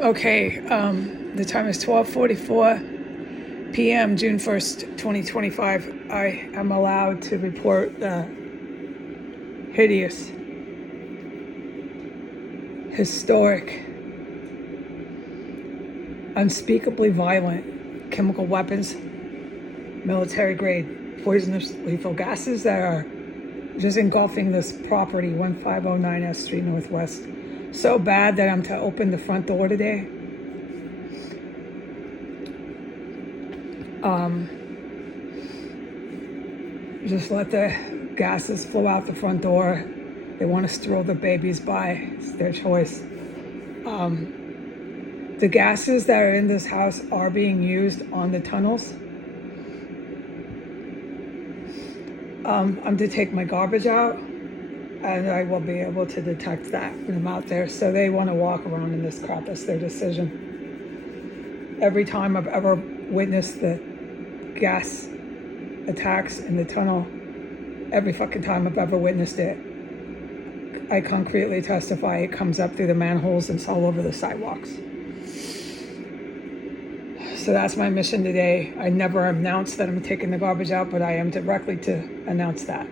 Okay, the time is 12:44 p.m., June 1st, 2025. I am allowed to report the hideous, historic, unspeakably violent chemical weapons, military-grade poisonous lethal gases that are just engulfing this property, 1509 S Street Northwest. So bad that I'm to open the front door today. Just let the gases flow out the front door. They want to stroll the babies by. It's their choice. The gases that are in this house are being used on the tunnels. I'm to take my garbage out, and I will be able to detect that when I'm out there. So they want to walk around in this crap. It's their decision. Every time I've ever witnessed the gas attacks in the tunnel, every fucking time I've ever witnessed it, I concretely testify it comes up through the manholes and it's all over the sidewalks. So that's my mission today. I never announced that I'm taking the garbage out, but I am directly to announce that.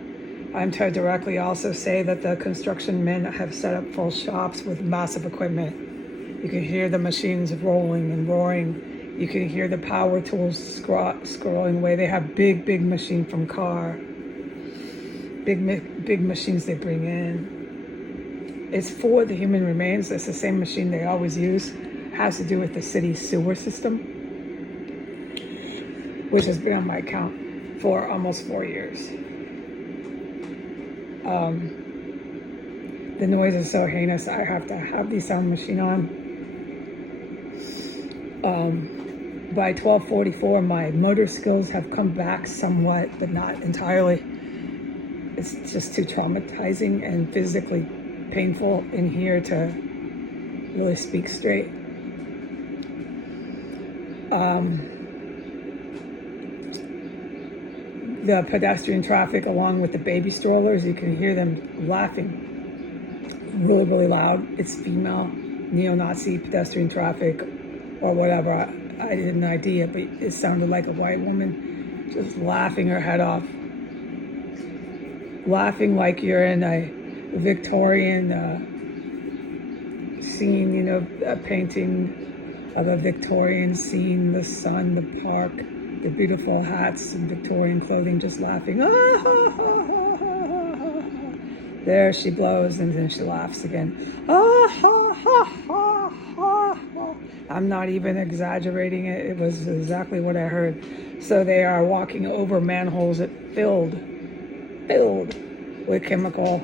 I'm to directly also say that the construction men have set up full shops with massive equipment. You can hear the machines rolling and roaring. You can hear the power tools scrolling away. They have big machine from car. Big machines they bring in. It's for the human remains. It's the same machine they always use. It has to do with the city's sewer system, which has been on my account for almost 4 years. The noise is so heinous. I have to have the sound machine on. By 12:44, my motor skills have come back somewhat, but not entirely. It's just too traumatizing and physically painful in here to really speak straight. The pedestrian traffic, along with the baby strollers, you can hear them laughing really loud. It's female neo-Nazi pedestrian traffic or whatever. I had an idea, but it sounded like a white woman just laughing her head off. Laughing like you're in a Victorian scene, you know, a painting of a Victorian scene, the sun, the park, the beautiful hats and Victorian clothing, just laughing. There she blows, and then she laughs again. I'm not even exaggerating it. It was exactly what I heard. So they are walking over manholes filled with chemical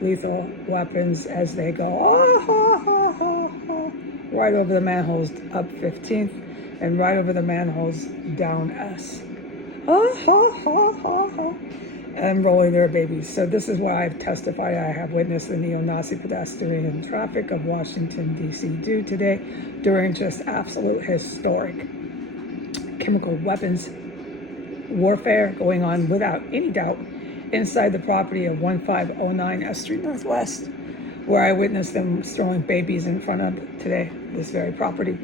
lethal weapons as they go right over the manholes up 15th and right over the manholes down S. And rolling their babies. So this is why I've testified. I have witnessed the neo-Nazi pedestrian traffic of Washington, D.C. do today during just absolute historic chemical weapons warfare going on without any doubt inside the property of 1509 S Street Northwest, where I witnessed them throwing babies in front of today, this very property,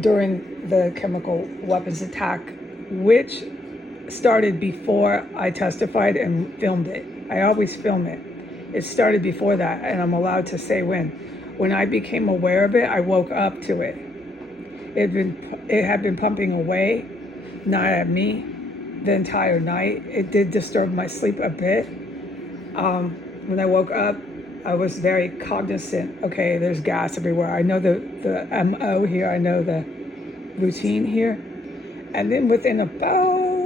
during the chemical weapons attack, which started before I testified and filmed it. I always film it. It started before that, and I'm allowed to say when. When I became aware of it, I woke up to it. It had been pumping away, not at me, the entire night. It did disturb my sleep a bit. When I woke up, I was very cognizant. Okay, there's gas everywhere. I know the MO here. I know the routine here. And then within about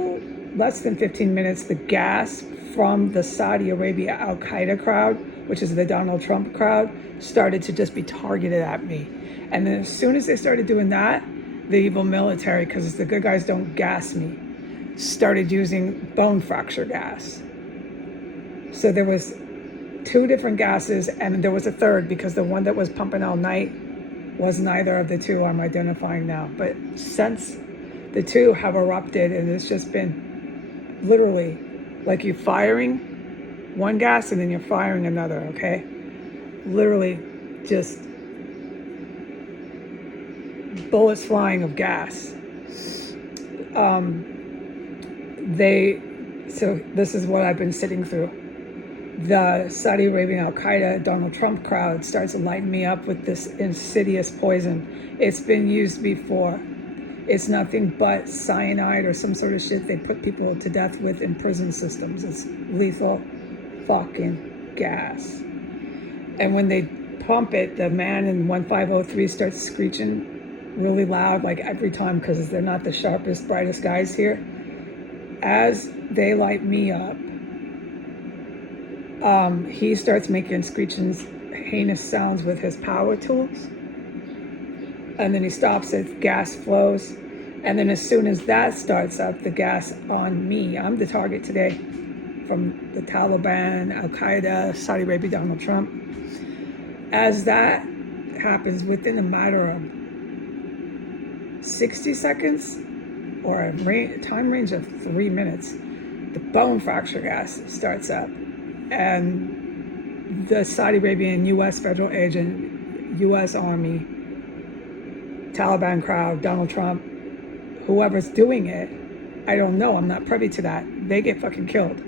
less than 15 minutes, the gas from the Saudi Arabia Al-Qaeda crowd, which is the Donald Trump crowd, started to just be targeted at me. And then as soon as they started doing that, the evil military, because the good guys don't gas me, started using bone fracture gas. So there was 2 different gases, and there was a third because the one that was pumping all night was neither of the 2 I'm identifying now. But since the 2 have erupted, and it's just been literally like you firing one gas and then you're firing another, okay? Literally just bullets flying of gas. So this is what I've been sitting through. The Saudi Arabian Al-Qaeda Donald Trump crowd starts lighting me up with this insidious poison. It's been used before. It's nothing but cyanide or some sort of shit they put people to death with in prison systems. It's lethal fucking gas. And when they pump it, the man in 1503 starts screeching really loud, like every time, because they're not the sharpest, brightest guys here. As they light me up, he starts making screeching, heinous sounds with his power tools. And then he stops it, gas flows. And then as soon as that starts up, the gas on me, I'm the target today from the Taliban, Al-Qaeda, Saudi Arabia, Donald Trump. As that happens within a matter of 60 seconds or a time range of 3 minutes, the bone fracture gas starts up. And the Saudi Arabian U.S. federal agent, U.S. Army, Taliban crowd, Donald Trump, whoever's doing it, I don't know. I'm not privy to that. They get fucking killed.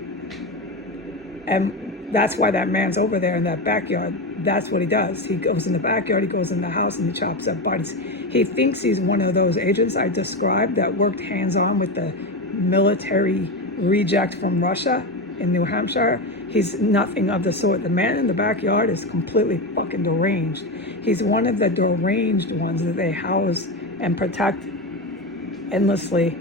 And that's why that man's over there in that backyard. That's what he does. He goes in the backyard, he goes in the house, and he chops up bodies. He thinks he's one of those agents I described that worked hands-on with the military reject from Russia in New Hampshire. He's nothing of the sort. The man in the backyard is completely fucking deranged. He's one of the deranged ones that they house and protect endlessly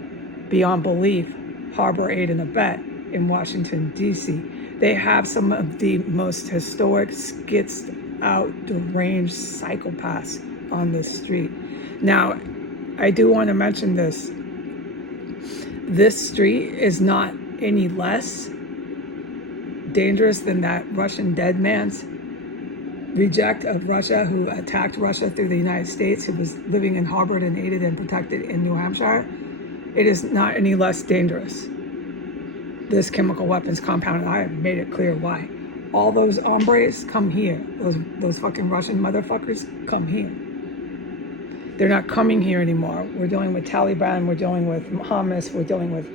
beyond belief, harbor, aid, and abet in Washington, D.C. They have some of the most historic, skitsed out, deranged psychopaths on this street. Now, I do want to mention this. This street is not any less dangerous than that Russian dead man's reject of Russia who attacked Russia through the United States, who was living and harbored and aided and protected in New Hampshire. It is not any less dangerous. This chemical weapons compound, and I have made it clear why. All those hombres come here. Those fucking Russian motherfuckers come here. They're not coming here anymore. We're dealing with Taliban, we're dealing with Hamas, we're dealing with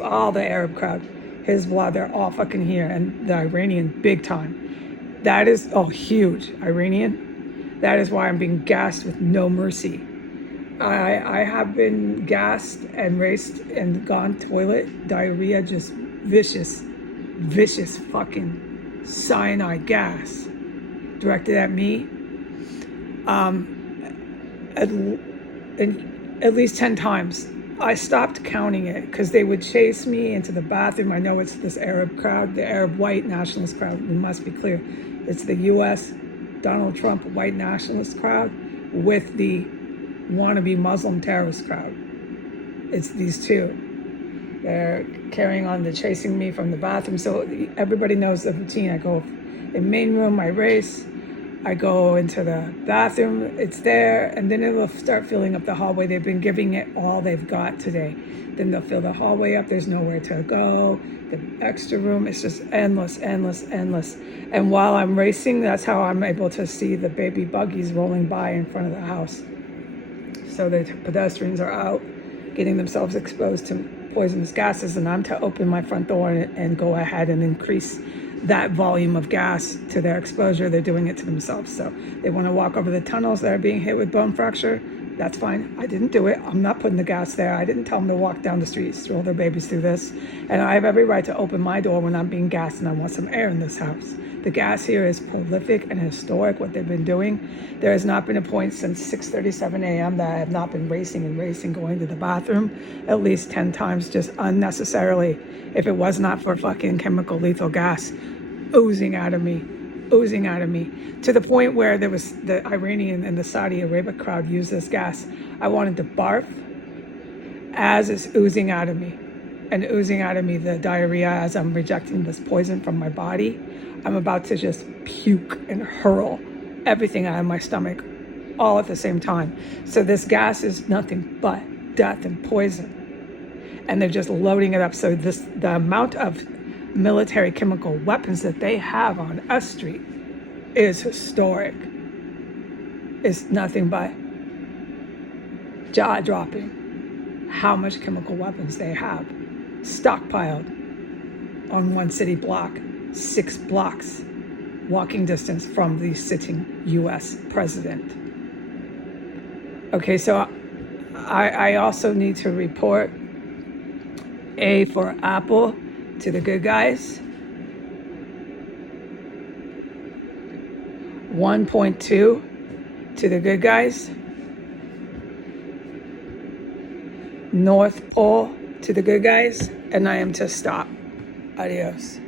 all the Arab crowd, Hezbollah, they're all fucking here, and the Iranian big time. That is, huge. Iranian. That is why I'm being gassed with no mercy. I have been gassed and raced and gone toilet, diarrhea, just vicious fucking cyanide gas directed at me. At least 10 times. I stopped counting it because they would chase me into the bathroom. I know it's this Arab crowd, the Arab white nationalist crowd. We must be clear. It's the U.S. Donald Trump white nationalist crowd with the wannabe Muslim terrorist crowd. It's these two. They're carrying on the chasing me from the bathroom. So everybody knows the routine. I go in main room, I race. I go into the bathroom, it's there, and then it will start filling up the hallway. They've been giving it all they've got today. Then they'll fill the hallway up, there's nowhere to go. The extra room, it's just endless. And while I'm racing, that's how I'm able to see the baby buggies rolling by in front of the house. So the pedestrians are out, getting themselves exposed to poisonous gases, and I'm to open my front door and go ahead and increase that volume of gas to their exposure. They're doing it to themselves. So they want to walk over the tunnels that are being hit with bone fracture. That's fine. I didn't do it. I'm not putting the gas there. I didn't tell them to walk down the street, stroll their babies through this. And I have every right to open my door when I'm being gassed and I want some air in this house. The gas here is prolific and historic, what they've been doing. There has not been a point since 6:37 a.m. that I have not been racing, going to the bathroom at least 10 times, just unnecessarily, if it was not for fucking chemical lethal gas oozing out of me, to the point where there was the Iranian and the Saudi Arabia crowd used this gas. I wanted to barf as it's oozing out of me, the diarrhea as I'm rejecting this poison from my body. I'm about to just puke and hurl everything out of my stomach all at the same time. So this gas is nothing but death and poison. And they're just loading it up. So the amount of military chemical weapons that they have on S Street is historic. It's nothing but jaw dropping how much chemical weapons they have stockpiled on one city block, 6 blocks walking distance from the sitting US president. Okay, so I also need to report A for Apple to the good guys, 1.2 to the good guys, North Pole to the good guys, and I am to stop. Adios.